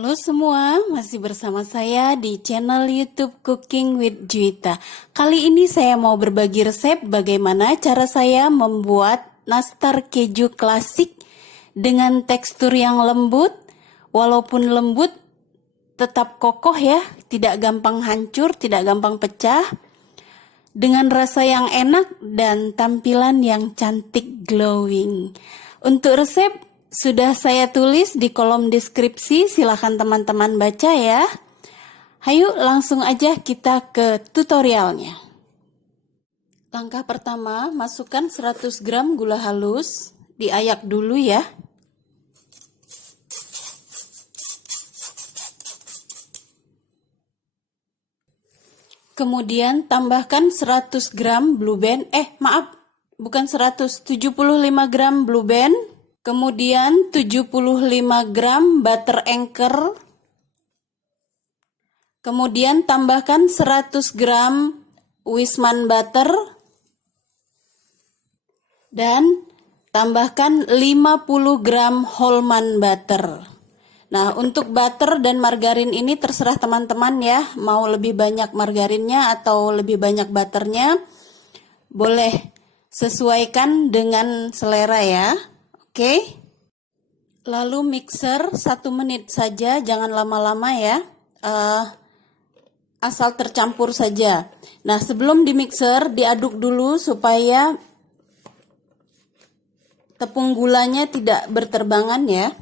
Halo semua, masih bersama saya di channel YouTube Cooking with Juwita. Kali ini saya mau berbagi resep bagaimana cara saya membuat nastar keju klasik dengan tekstur yang lembut. Walaupun lembut, tetap kokoh ya, tidak gampang hancur, tidak gampang pecah. Dengan rasa yang enak dan tampilan yang cantik glowing. Untuk resep sudah saya tulis di kolom deskripsi, silahkan teman-teman baca ya. Hayu langsung aja kita ke tutorialnya. Langkah pertama, masukkan 100 gram gula halus, diayak dulu ya. Kemudian tambahkan 100 gram blue band, bukan 100, 75 gram blue band. Kemudian 75 gram butter anchor. Kemudian tambahkan 100 gram Wisman butter. Dan tambahkan 50 gram Holman butter. Nah, untuk butter dan margarin ini terserah teman-teman ya. Mau lebih banyak margarinnya atau lebih banyak butternya. Boleh sesuaikan dengan selera ya. Oke, lalu mixer 1 menit saja, jangan lama-lama ya, asal tercampur saja. Nah, sebelum di mixer diaduk dulu supaya tepung gulanya tidak berterbangan ya.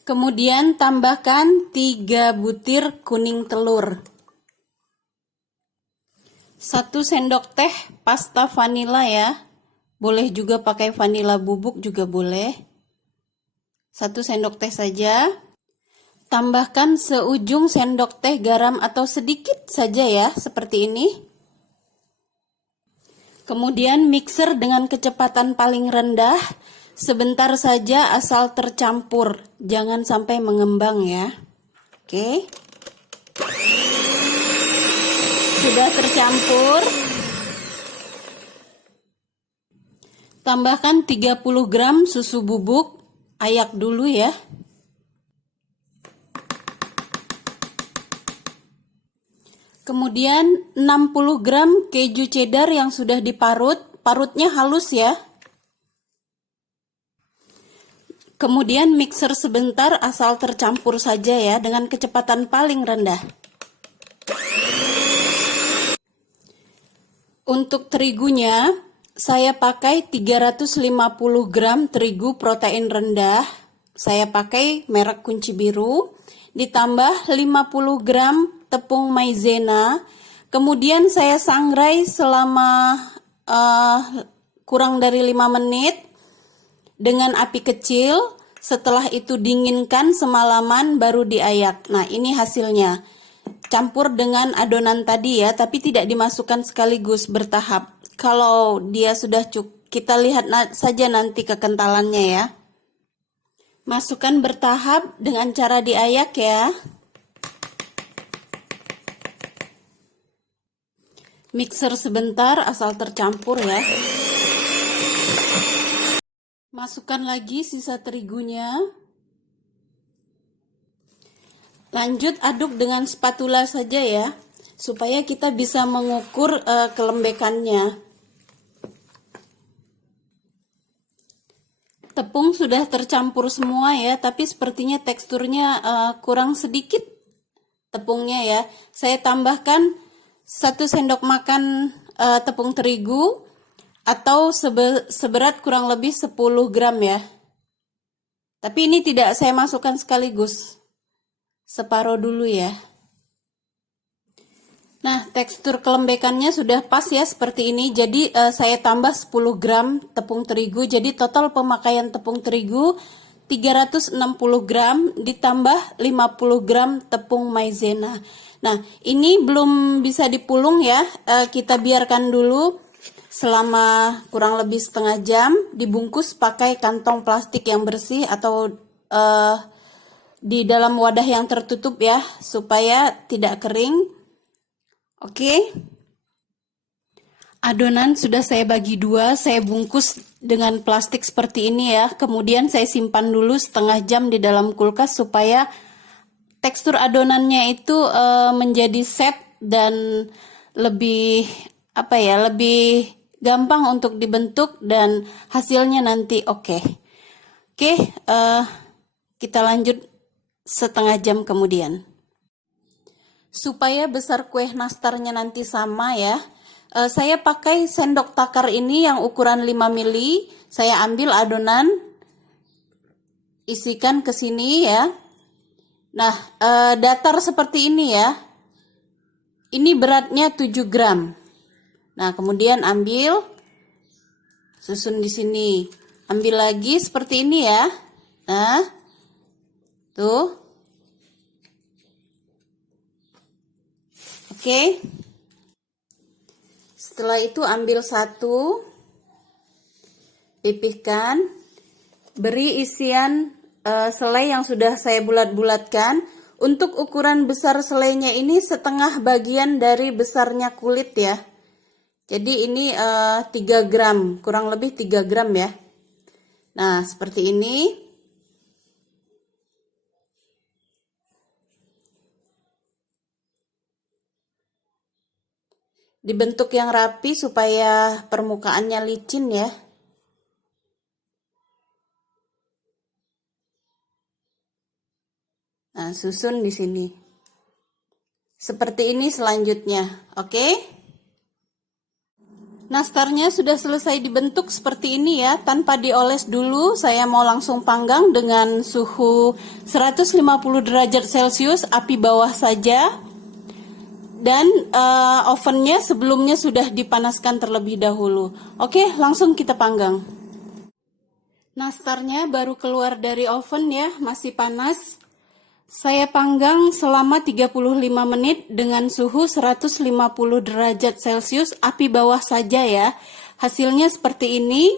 Kemudian tambahkan 3 butir kuning telur. 1 sendok teh pasta vanila ya. Boleh juga pakai vanila bubuk juga boleh. 1 sendok teh saja. Tambahkan seujung sendok teh garam atau sedikit saja ya, seperti ini. Kemudian mixer dengan kecepatan paling rendah. Sebentar saja asal tercampur, jangan sampai mengembang ya. Oke. Sudah tercampur. Tambahkan 30 gram susu bubuk, ayak dulu ya. Kemudian 60 gram keju cheddar yang sudah diparut, parutnya halus ya. Kemudian mixer sebentar asal tercampur saja ya dengan kecepatan paling rendah. Untuk terigunya saya pakai 350 gram terigu protein rendah. Saya pakai merek kunci biru. Ditambah 50 gram tepung maizena. Kemudian saya sangrai selama kurang dari 5 menit. Dengan api kecil, setelah itu dinginkan semalaman baru diayak. Nah, ini hasilnya. Campur dengan adonan tadi ya, tapi tidak dimasukkan sekaligus, bertahap. Kalau dia sudah cukup, kita lihat saja nanti kekentalannya ya. Masukkan bertahap dengan cara diayak ya. Mixer sebentar asal tercampur ya. Masukkan lagi sisa terigunya. Lanjut aduk dengan spatula saja ya, supaya kita bisa mengukur kelembekannya. Tepung sudah tercampur semua ya, tapi sepertinya teksturnya kurang sedikit tepungnya ya. Saya tambahkan 1 sendok makan tepung terigu. Atau seberat kurang lebih 10 gram ya. Tapi ini tidak saya masukkan sekaligus. Separuh dulu ya. Nah, tekstur kelembekannya sudah pas ya seperti ini. Jadi saya tambah 10 gram tepung terigu. Jadi total pemakaian tepung terigu 360 gram ditambah 50 gram tepung maizena. Nah, ini belum bisa dipulung ya. Kita biarkan dulu selama kurang lebih setengah jam, dibungkus pakai kantong plastik yang bersih atau di dalam wadah yang tertutup ya, supaya tidak kering. Oke. Adonan sudah saya bagi dua, saya bungkus dengan plastik seperti ini ya. Kemudian saya simpan dulu setengah jam di dalam kulkas supaya tekstur adonannya itu menjadi set dan lebih lebih gampang untuk dibentuk dan hasilnya nanti oke. Oke, kita lanjut setengah jam kemudian. Supaya besar kue nastarnya nanti sama ya. Saya pakai sendok takar ini yang ukuran 5 mili. Saya ambil adonan, isikan ke sini ya. Nah, datar seperti ini ya. Ini beratnya 7 gram. Nah, kemudian ambil, susun di sini. Ambil lagi seperti ini ya. Nah, tuh. Oke. Setelah itu ambil satu, pipihkan, beri isian selai yang sudah saya bulat-bulatkan. Untuk ukuran besar selainya ini setengah bagian dari besarnya kulit ya. Jadi ini 3 gram, kurang lebih 3 gram ya. Nah, seperti ini. Dibentuk yang rapi supaya permukaannya licin ya. Nah, susun di sini. Seperti ini selanjutnya, oke? Nastarnya sudah selesai dibentuk seperti ini ya, tanpa dioles dulu. Saya mau langsung panggang dengan suhu 150 derajat Celcius, api bawah saja. Dan ovennya sebelumnya sudah dipanaskan terlebih dahulu. Oke, langsung kita panggang. Nastarnya baru keluar dari oven ya, masih panas. Saya panggang selama 35 menit dengan suhu 150 derajat Celcius, api bawah saja ya. Hasilnya seperti ini.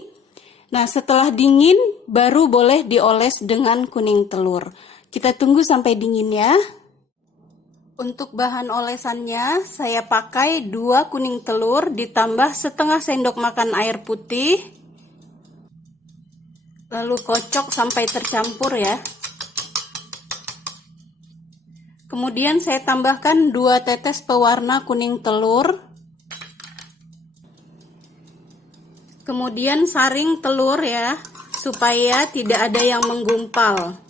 Nah, setelah dingin baru boleh dioles dengan kuning telur. Kita tunggu sampai dingin ya. Untuk bahan olesannya, saya pakai 2 kuning telur ditambah setengah sendok makan air putih. Lalu kocok sampai tercampur ya. Kemudian saya tambahkan 2 tetes pewarna kuning telur. Kemudian saring telur ya, supaya tidak ada yang menggumpal.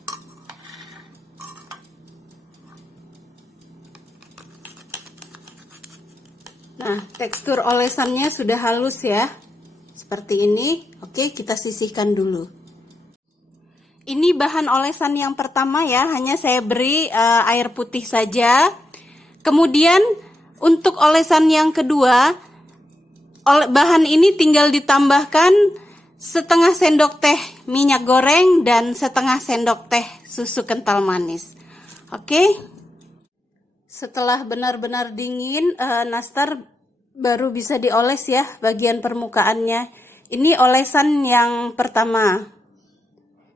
Nah, tekstur olesannya sudah halus ya. Seperti ini. Oke, kita sisihkan dulu. Ini bahan olesan yang pertama ya, hanya saya beri air putih saja. Kemudian untuk olesan yang kedua, bahan ini tinggal ditambahkan setengah sendok teh minyak goreng dan setengah sendok teh susu kental manis. Oke. Setelah benar-benar dingin, nastar baru bisa dioles ya bagian permukaannya. Ini olesan yang pertama.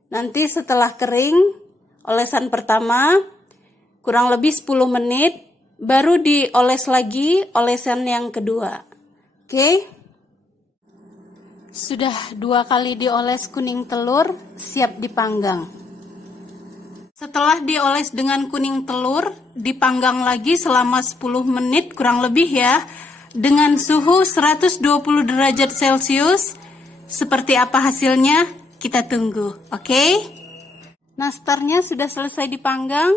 Nanti setelah kering, olesan pertama kurang lebih 10 menit baru dioles lagi olesan yang kedua. Oke. Sudah 2 kali dioles kuning telur, siap dipanggang. Setelah dioles dengan kuning telur, dipanggang lagi selama 10 menit kurang lebih ya, dengan suhu 120 derajat Celcius. Seperti apa hasilnya? Kita tunggu, oke? Nastarnya sudah selesai dipanggang.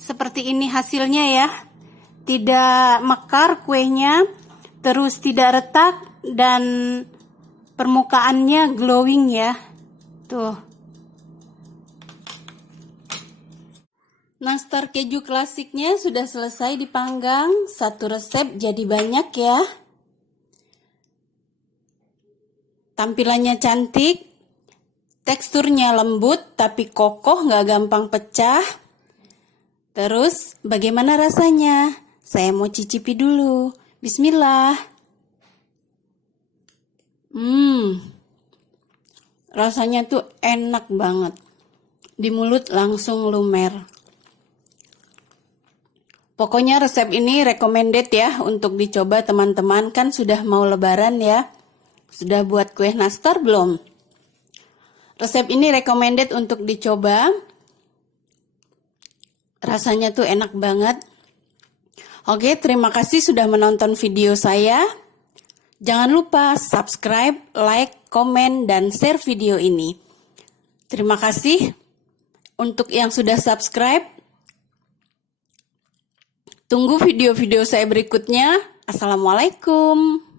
Seperti ini hasilnya ya. Tidak mekar kuenya, terus tidak retak, dan permukaannya glowing ya. Tuh. Nastar keju klasiknya sudah selesai dipanggang. Satu resep jadi banyak ya. Tampilannya cantik. Teksturnya lembut tapi kokoh, nggak gampang pecah. Terus bagaimana rasanya? Saya mau cicipi dulu. Bismillah. Rasanya tuh enak banget. di mulut langsung lumer. Pokoknya resep ini recommended ya untuk dicoba teman-teman. Kan sudah mau lebaran ya. Sudah buat kue nastar belum? Resep ini recommended untuk dicoba. Rasanya tuh enak banget. Oke, terima kasih sudah menonton video saya. Jangan lupa subscribe, like, komen, dan share video ini. Terima kasih untuk yang sudah subscribe. Tunggu video-video saya berikutnya. Assalamualaikum.